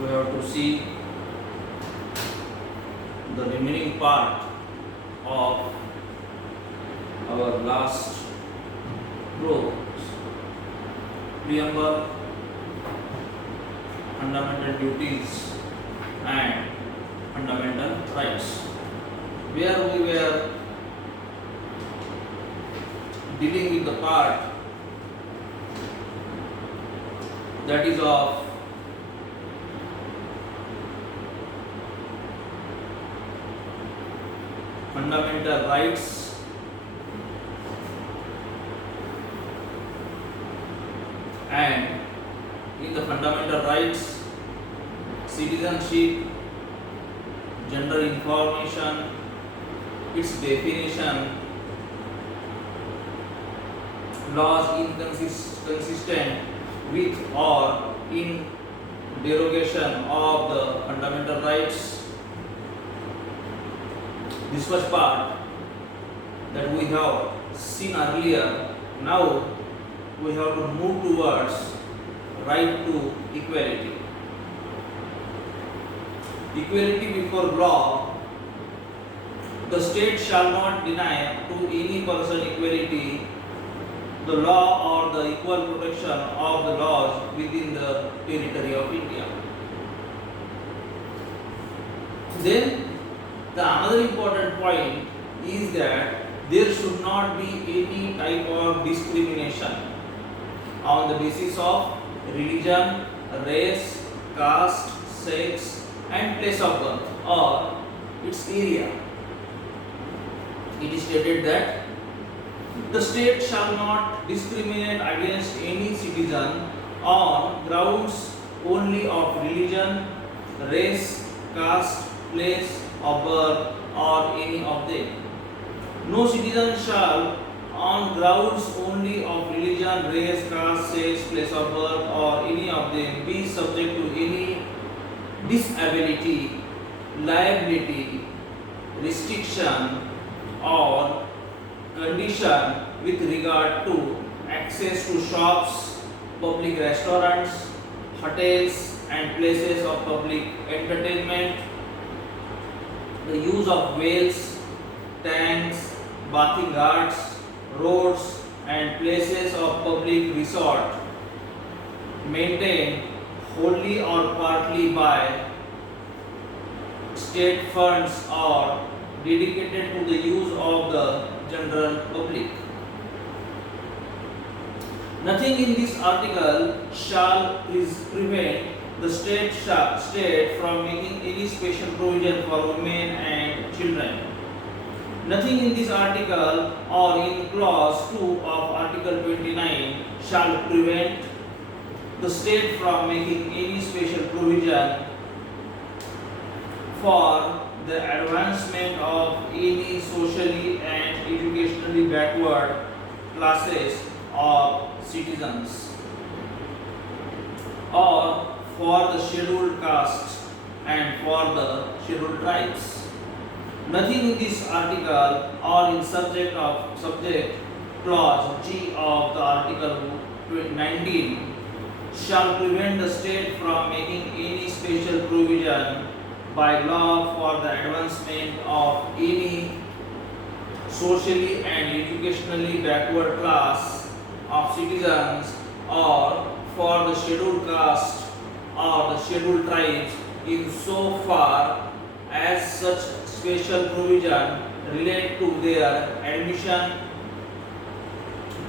we have to see the remaining part of our last group: preamble, fundamental duties and fundamental rights, where we were dealing with the part that is of fundamental rights and in the fundamental rights, citizenship, gender information, its definition, laws inconsistent with or in derogation of the fundamental rights. This was part that we have seen earlier. Now we have to move towards right to equality. Equality before law. The state shall not deny to any person equality, the law or the equal protection of the laws within the territory of India. Then the another important point is that there should not be any type of discrimination on the basis of religion, race, caste, sex and place of birth or its area. It is stated that the state shall not discriminate against any citizen on grounds only of religion, race, caste, place of birth or any of them. No citizen shall on grounds only of religion, race, caste, sex, place of birth or any of them be subject to any disability, liability, restriction or condition with regard to access to shops, public restaurants, hotels and places of public entertainment, the use of wells, tanks, bathing ghats, roads and places of public resort maintained wholly or partly by state funds or dedicated to the use of the general public. Nothing in this article shall prevent the state from making any special provision for women and children. Nothing in this article or in clause 2 of article 29 shall prevent the state from making any special provision for the advancement of any socially and educationally backward classes of citizens or for the scheduled castes and for the scheduled tribes. Nothing in this article or in subject clause G of the article 19 shall prevent the state from making any special provision by law for the advancement of any socially and educationally backward class of citizens or for the scheduled caste or the scheduled tribes in so far as such special provision relate to their admission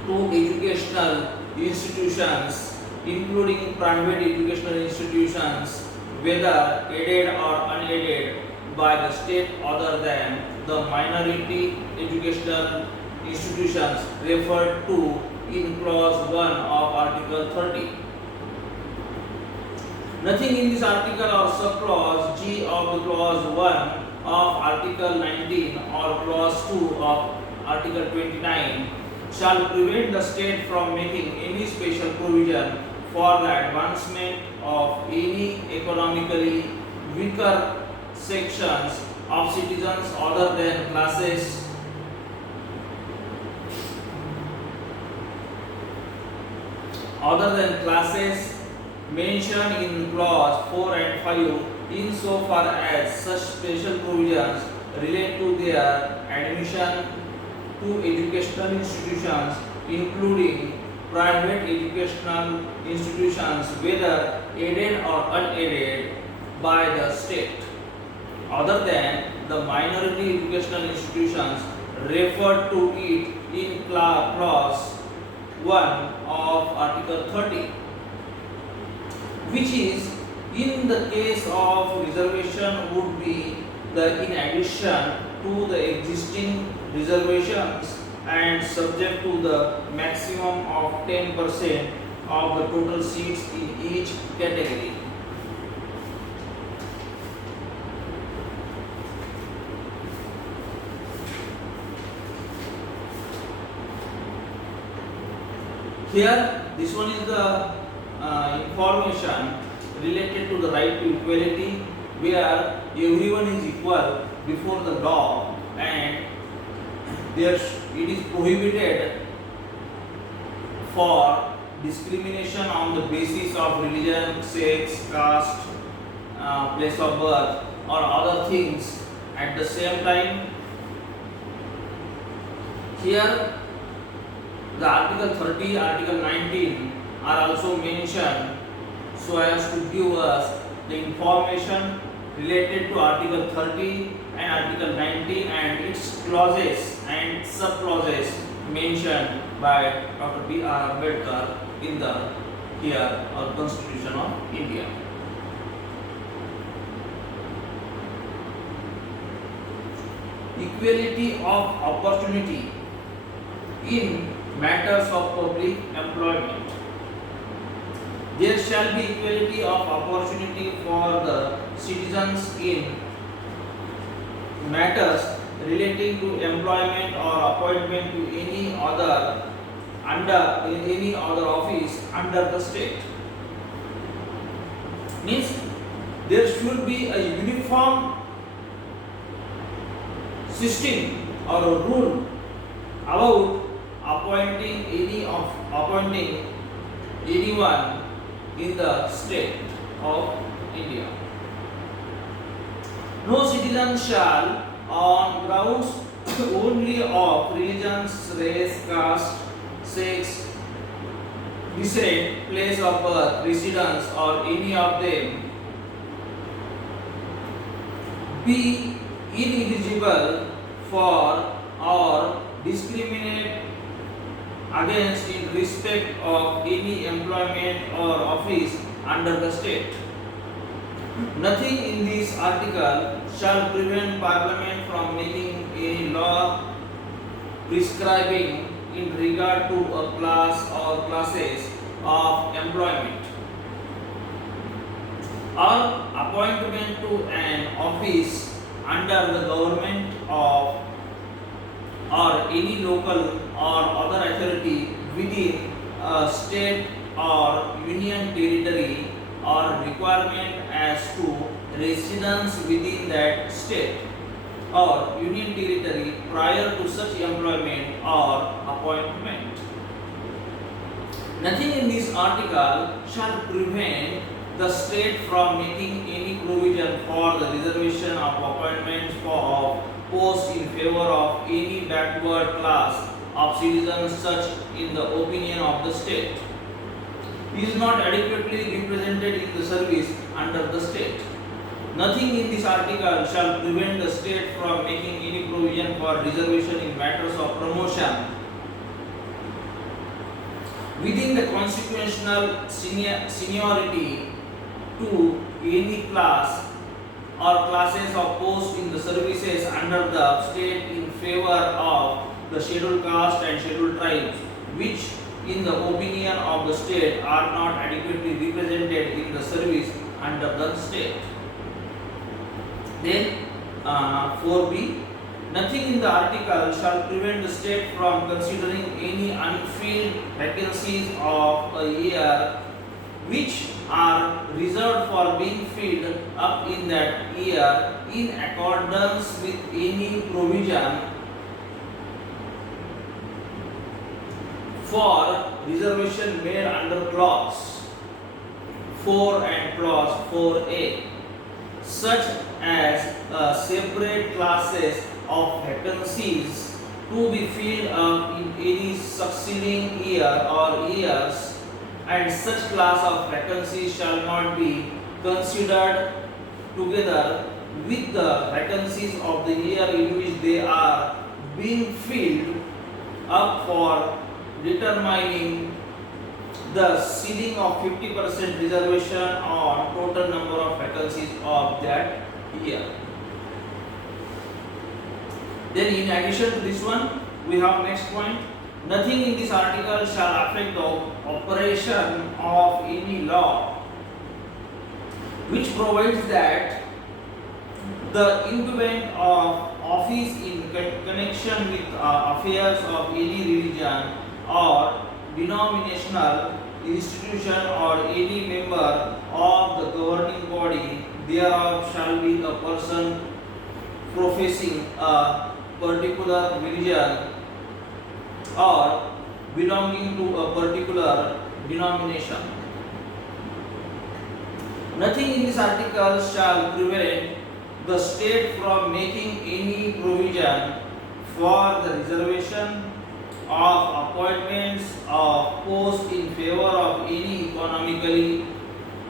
to educational institutions, including private educational institutions, whether aided or unaided by the state other than the minority educational institutions referred to in clause 1 of article 30. Nothing in this article or subclause G of the clause 1 of article 19 or clause 2 of article 29 shall prevent the state from making any special provision for the advancement of any economically weaker sections of citizens other than classes mentioned in clause 4 and 5 insofar as such special provisions relate to their admission to educational institutions including private educational institutions whether aided or unaided by the state other than the minority educational institutions referred to it in clause 1 of article 30, which is in the case of reservation would be the in addition to the existing reservations and subject to the maximum of 10% of the total seats in each category. Here, this one is the information related to the right to equality, where everyone is equal before the law, and it is prohibited for discrimination on the basis of religion, sex, caste, place of birth, or other things. At the same time, here the Article 30, Article 19 are also mentioned so as to give us the information related to Article 30 and Article 19 and its clauses and sub-clauses mentioned by Dr. B.R. Ambedkar in the here our Constitution of India. Equality of opportunity in matters of public employment. There shall be equality of opportunity for the citizens in matters relating to employment or appointment to any other office under the state. Means there should be a uniform system or a rule about appointing anyone in the state of India. No citizen shall, on grounds only of religion, race, caste, sex, descent, place of birth, residence, or any of them, be ineligible for or discriminate against in respect of any employment or office under the state. Nothing in this article shall prevent Parliament from making any law prescribing in regard to a class or classes of employment or appointment to an office under the government of or any local or other authority within a state or union territory or requirement as to residence within that state or union territory prior to such employment or appointment. Nothing in this article shall prevent the state from making any provision for the reservation of appointments for posts in favor of any backward class of citizens such in the opinion of the state is not adequately represented in the service under the state. Nothing in this article shall prevent the state from making any provision for reservation in matters of promotion within the constitutional seniority to any class or classes of posts in the services under the state in favor of the scheduled caste and scheduled tribes, which in the opinion of the state are not adequately represented in the service under the state. Then 4b, nothing in the article shall prevent the state from considering any unfilled vacancies of a year which are reserved for being filled up in that year in accordance with any provision for reservation made under clause 4 and clause 4a, such as separate classes of vacancies to be filled up in any succeeding year or years, and such class of vacancies shall not be considered together with the vacancies of the year in which they are being filled up for determining the ceiling of 50% reservation on total number of vacancies of that year. Then in addition to this one, we have next point. Nothing in this article shall affect the operation of any law which provides that the incumbent of office in connection with affairs of any religion or denominational institution or any member of the governing body thereof shall be a person professing a particular religion or belonging to a particular denomination. Nothing in this article shall prevent the state from making any provision for the reservation of appointments of posts in favor of any economically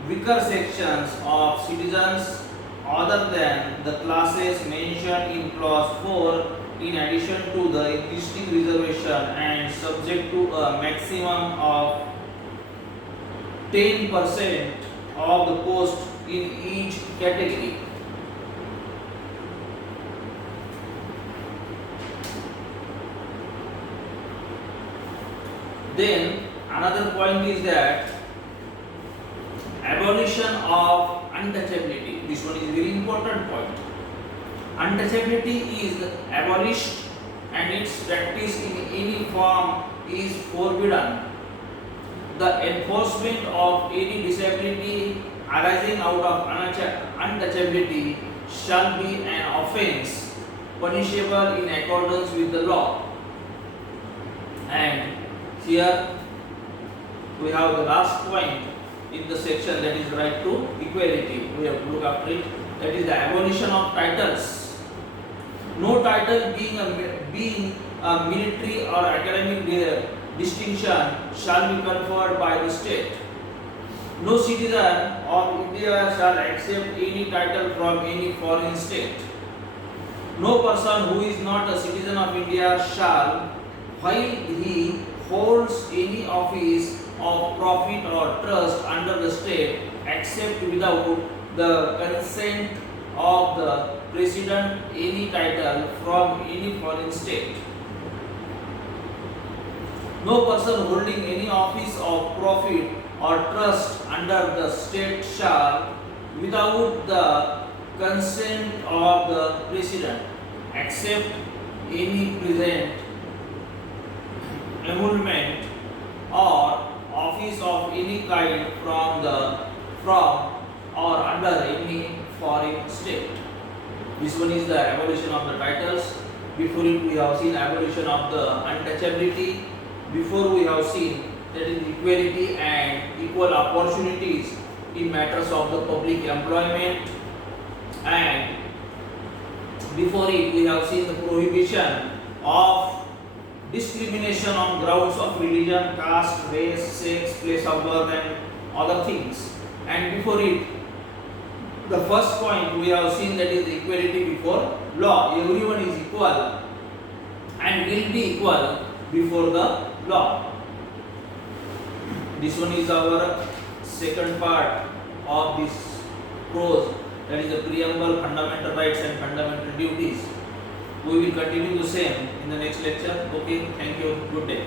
weaker sections of citizens other than the classes mentioned in clause 4, in addition to the existing reservation and subject to a maximum of 10% of the posts in each category. Then another point is that abolition of untouchability. This one is a very important point. Untouchability is abolished and its practice in any form is forbidden. The enforcement of any disability arising out of untouchability shall be an offence punishable in accordance with the law. And here we have the last point in the section, that is right to equality. We have to look after it. That is the abolition of titles. No title being a military or academic distinction shall be conferred by the state. No citizen of India shall accept any title from any foreign state. No person who is not a citizen of India shall, while he holds any office of profit or trust under the state, accept without the consent of the president any title from any foreign state. No person holding any office of profit or trust under the state shall, without the consent of the president, accept any present, emolument or office of any kind from or under any foreign state. This one is the abolition of the titles. Before it we have seen abolition of the untouchability. Before we have seen that is equality and equal opportunities in matters of the public employment, and before it we have seen the prohibition of discrimination on grounds of religion, caste, race, sex, place of birth and other things. And before it, the first point we have seen, that is equality before law. Everyone is equal and will be equal before the law. This one is our second part of this prose, that is the preamble, fundamental rights and fundamental duties. We will continue the same in the next lecture. Okay, thank you. Good day.